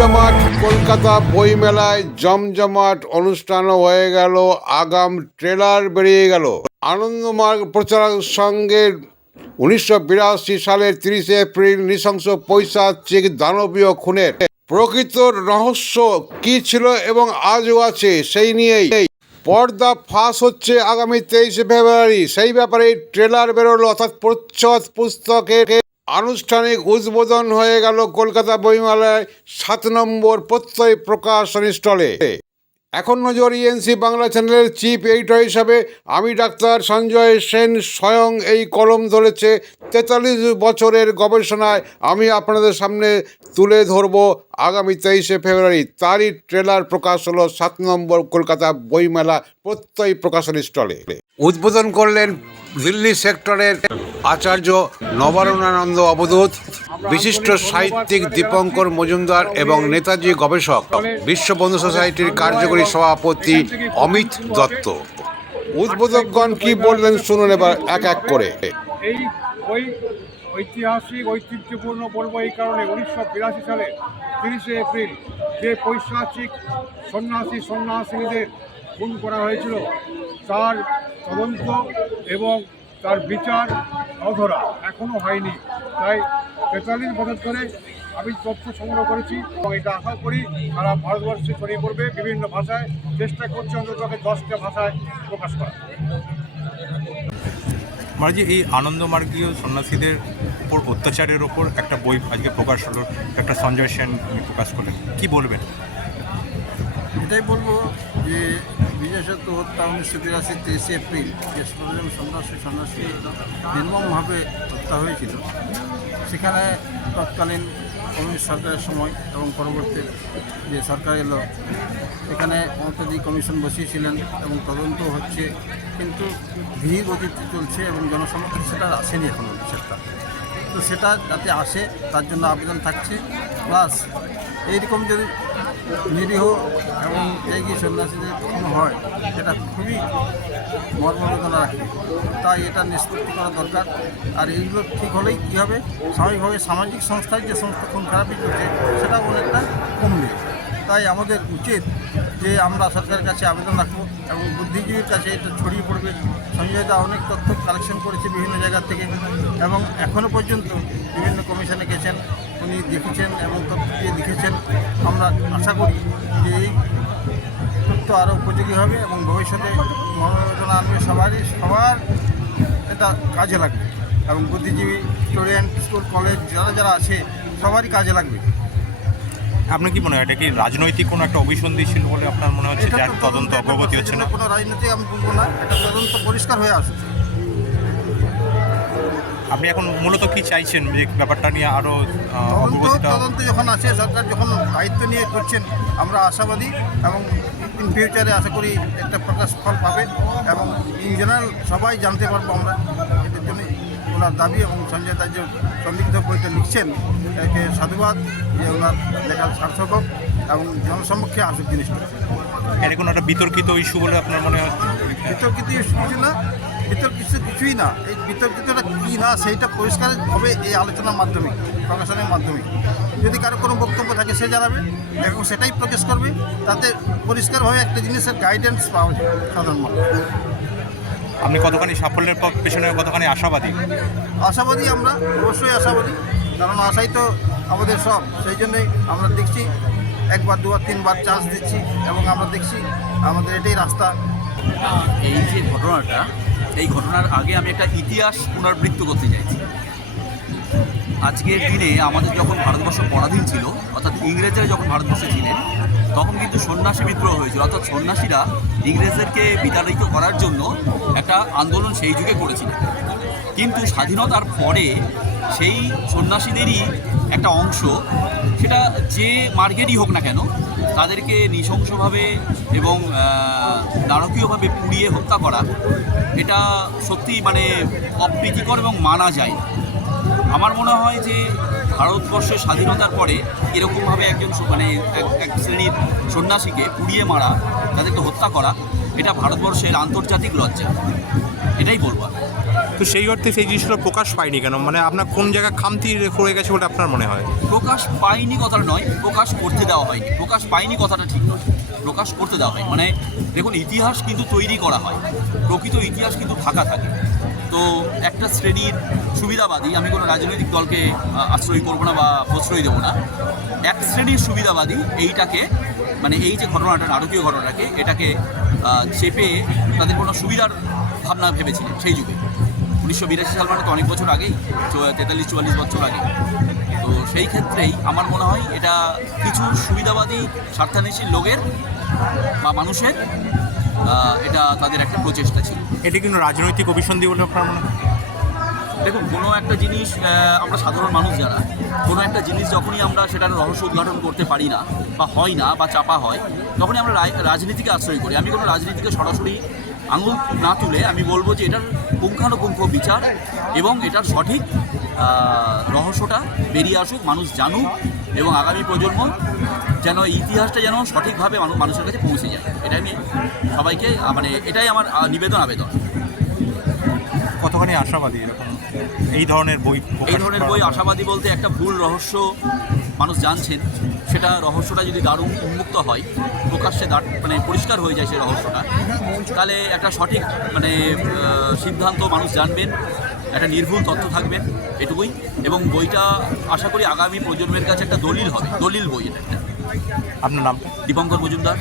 আনন্দমাঠ কলকাতা বইমেলায় জমজমাট অনুষ্ঠানও হয়ে গেল, আগাম ট্রেলার বেরিয়ে গেল। আনন্দমার্গ প্রচারের সঙ্গে উনিশশো বিরাশি সালের তিরিশে এপ্রিল নৃশংস পৈশাচিক দানবীয় খুনের। প্রকৃত রহস্য কি ছিল এবং আজও আছে, সেই নিয়েই পর্দা ফাঁস হচ্ছে আগামী তেইশে ফেব্রুয়ারি। সেই ব্যাপারে ট্রেলার বেরোলো, অর্থাৎ প্রচ্ছদ পুস্তকের আনুষ্ঠানিক উদ্বোধন হয়ে গেল কলকাতা বইমেলায় সাত নম্বর প্রত্যয় প্রকাশনী স্টলে এখন নজর ইএনসি বাংলা চ্যানেলের চিফ এডিটর হিসাবে আমি ডাক্তার সঞ্জয় সেন স্বয়ং এই কলম ধরেছে, তেতাল্লিশ বছরের গবেষণায় আমি আপনাদের সামনে তুলে ধরব আগামী তেইশে ফেব্রুয়ারি। তারই ট্রেলার প্রকাশ হলো সাত নম্বর কলকাতা বইমেলা প্রত্যয় প্রকাশনী স্টলে উদ্বোধন করলেন দিল্লি সেক্টরের আচার্য নবারুণানন্দ অবধূত, বিশিষ্ট সাহিত্যিক দীপঙ্কর মজুমদার এবং নেতাজি গবেষক বিশ্ব বন্ধু সোসাইটির কার্যকরী সভাপতি অমিত দত্ত। উদ্বোধকগণ কি বললেন শুনুন এবার এক এক করে। এই ওই ঐতিহাসিক, ঐতিহ্যপূর্ণ পর্ব এই কারণে উনিশশো বিরাশি সালে তিরিশে এপ্রিল যে পৈশাচিক সন্ন্যাসী, সন্ন্যাসিনীদের খুন করা হয়েছিল, তার তদন্ত এবং তার বিচার অধরা এখনও হয়নি। তাই তেতাল্লিশ বছর ধরে আমি তথ্য সংগ্রহ করেছি এবং এটা আশা করি সারা ভারতবর্ষে ছড়িয়ে পড়বে বিভিন্ন ভাষায়। চেষ্টা করছি অন্তত দশটা ভাষায় প্রকাশ করা মানে এই আনন্দমার্গীয় সন্ন্যাসীদের উপর অত্যাচারের ওপর একটা বই আজকে প্রকাশ হলো একটা সঞ্জয় সেন প্রকাশ করলেন। কি বলবেন? এটাই বলব যে বিশেষত হত্যা উনিশশো বিরাশি তেইশে এপ্রিল যে ষোলোজন সন্ন্যাসী সন্ন্যাসী নির্মমভাবে হত্যা হয়েছিল। সেখানে তৎকালীন কমিউনিস্ট সরকারের সময় এবং পরবর্তী যে সরকার এলো, এখানে মমতাদি কমিশন বসিয়েছিলেন এবং তদন্ত হচ্ছে, কিন্তু ধীর গতিতে চলছে এবং জনসমক্ষে সেটা আসেনি এখনও সেটা। তো সেটা যাতে আসে, তার জন্য আবেদন থাকছে। প্লাস এইরকম যদি নিরীহ এবং ত্যাগী সন্ন্যাসীদের হয় এটা খুবই মর্মবেদনা রাখে। তাই এটা নিষ্পত্তি করা দরকার। আর এইগুলো ঠিক হলেই কী হবে? স্বাভাবিকভাবে সামাজিক সংস্থায় যে সমস্ত খুন খারাপি করছে সেটা অনেকটা কমবে। তাই আমাদের উচিত যে আমরা সরকারের কাছে আবেদন রাখব এবং বুদ্ধিজীবীর কাছে এটা ছড়িয়ে পড়বে। সঞ্জয় দা অনেক তথ্য কালেকশন করেছে বিভিন্ন জায়গা থেকে এবং এখনও পর্যন্ত বিভিন্ন কমিশনে গেছেন। উনি দেখেছেন এবং তথ্য দিয়ে লিখেছেন। আমরা আশা করি যে এই তথ্য আরও উপযোগী হবে এবং ভবিষ্যতে মনোরঞ্জন আনবে সবারই। সবার এটা কাজে লাগবে এবং বুদ্ধিজীবী স্টুডেন্ট স্কুল কলেজ যারা যারা আছে সবারই কাজে লাগবে। আপনার কি মনে হয় এটা কি রাজনৈতিক কোনো একটা অভিসন্ধি ছিল বলে আপনার মনে হচ্ছে যার তদন্ত অগ্রগতি হচ্ছে না? কোনো রাজনীতি আমি বলব না এটা তদন্ত পরিষ্কার হয়ে আসুক আপনি এখন মূলত কি চাইছেন? যে ব্যাপারটা নিয়ে আরও তদন্ত যখন আছে সরকার যখন দায়িত্ব নিয়ে করছেন আমরা আশাবাদী এবং ইন ফিউচারে আশা করি একটা প্রকাশ ফল পাবে এবং ইন জেনারেল সবাই জানতে পারব আমরা। এটার জন্য ওনার দাবি এবং সঞ্জয় দাস যে সন্দিগ্ধ বইটা লিখছেন একে সাধুবাদ যে ওনার লেখা সার্থক হোক এবং জনসমক্ষে আসুক জিনিসটা। এটা কোনো একটা বিতর্কিত ইস্যু বলে আপনার মনে হচ্ছে বিতর্কিত কিছু না। কিছুই না। এই বিতর্কিতটা কী না সেইটা পরিষ্কার হবে এই আলোচনার মাধ্যমে প্রকাশনের মাধ্যমে। যদি কারও কোনো বক্তব্য থাকে সে জানাবে এবং সেটাই প্রকাশ করবে। তাতে পরিষ্কারভাবে একটা জিনিসের গাইডেন্স পাওয়া যায় সাধারণ মানুষ। আপনি কতখানি সাফল্যের পেছনে কতখানি আশাবাদী? আশাবাদী আমরা অবশ্যই আশাবাদী। কারণ আশাই তো আমাদের সব। সেই জন্যই আমরা দেখছি একবার দুবার তিনবার চান্স দিচ্ছি এবং আমরা দেখছি আমাদের এটাই রাস্তা। এই যে ঘটনাটা এই ঘটনার আগে আমি একটা ইতিহাস পুনরাবৃত্ত করতে চাইছি। আজকের দিনে আমাদের যখন ভারতবর্ষ পরাধীন ছিল, অর্থাৎ ইংরেজরা যখন ভারতবর্ষে ছিলেন, তখন কিন্তু সন্ন্যাসী বিদ্রোহ হয়েছিল। অর্থাৎ সন্ন্যাসীরা ইংরেজদেরকে বিতাড়িত করার জন্য একটা আন্দোলন সেই যুগে করেছিল কিন্তু স্বাধীনতার পরে সেই সন্ন্যাসীদেরই একটা অংশ। সেটা যে মার্গেরই হোক না কেন, তাদেরকে নৃশংসভাবে এবং নারকীয়ভাবে পুড়িয়ে হত্যা করা, এটা সত্যি মানে অপ্রীতিকর এবং মানা যায়। আমার মনে হয় যে ভারতবর্ষের স্বাধীনতার পরে এরকমভাবে একজন মানে এক- শ্রেণির সন্ন্যাসীকে পুড়িয়ে মারা, তাদেরকে হত্যা করা, এটা ভারতবর্ষের আন্তর্জাতিক লজ্জা। এটাই বলব। তো সেই অর্থে সেই জিনিসটা প্রকাশ পায়নি কেন? মানে আপনার কোন জায়গায় খামতি করে গেছে বলে আপনার মনে হয়? প্রকাশ পায়নি কথাটা নয়, প্রকাশ করতে দেওয়া হয়নি। প্রকাশ পায়নি কথাটা ঠিক নয়। প্রকাশ করতে দেওয়া হয় মানে দেখুন, ইতিহাস কিন্তু তৈরি করা হয়। প্রকৃত ইতিহাস কিন্তু থাকা থাকে। তো একটা শ্রেণির সুবিধাবাদী, আমি কোনো রাজনৈতিক দলকে আশ্রয় করব না বা প্রশ্রয় দেবো না, এক শ্রেণির সুবিধাবাদী এইটাকে মানে এই যে ঘটনাটা, নাটকীয় ঘটনাটাকে, এটাকে চেপে তাদের কোনো সুবিধার ভাবনা ভেবেছিলেন সেই যুগে। উনিশশো বিরাশি সাল মানে তো অনেক বছর আগেই তেতাল্লিশ চুয়াল্লিশ বছর আগে। তো সেই ক্ষেত্রেই আমার মনে হয় এটা কিছু সুবিধাবাদী স্বার্থান্বেষী লোকের বা মানুষের এটা তাদের একটা প্রচেষ্টা ছিল। এটি কিন্তু রাজনৈতিক অভিসন্ধি বলে আপনার মনে হয়? দেখুন কোনো একটা জিনিস আমরা সাধারণ মানুষ যারা কোনো একটা জিনিস যখনই আমরা সেটার রহস্য উদ্ঘাটন করতে পারি না বা হয় না বা চাপা হয় তখনই আমরা রাজনীতিকে আশ্রয় করি। আমি কোনো রাজনীতিকে সরাসরি আঙুল না তুলে আমি বলব যে এটার পুঙ্খানুপুঙ্খ বিচার এবং এটার সঠিক রহস্যটা বেরিয়ে আসুক মানুষ জানুক এবং আগামী প্রজন্ম যেন ইতিহাসটা যেন সঠিকভাবে মানু- মানুষের কাছে পৌঁছে যায়। এটা আমি সবাইকে মানে এটাই আমার নিবেদন আবেদন। কতখানি আশাবাদী এরকম এই ধরনের বই এই ধরনের বই আশাবাদী বলতে একটা ভুল রহস্য মানুষ জানছেন। সেটা রহস্যটা যদি দারুণ উন্মুক্ত হয় প্রকাশ্যে দাঁড় মানে পরিষ্কার হয়ে যায় সেই রহস্যটা। তাহলে একটা সঠিক মানে সিদ্ধান্ত মানুষ জানবেন একটা নির্ভুল তথ্য থাকবেন এটুকুই। এবং বইটা আশা করি আগামী প্রজন্মের কাছে একটা দলিল হবে দলিল বই এটা। একটা আপনার নাম দীপঙ্কর মজুমদার।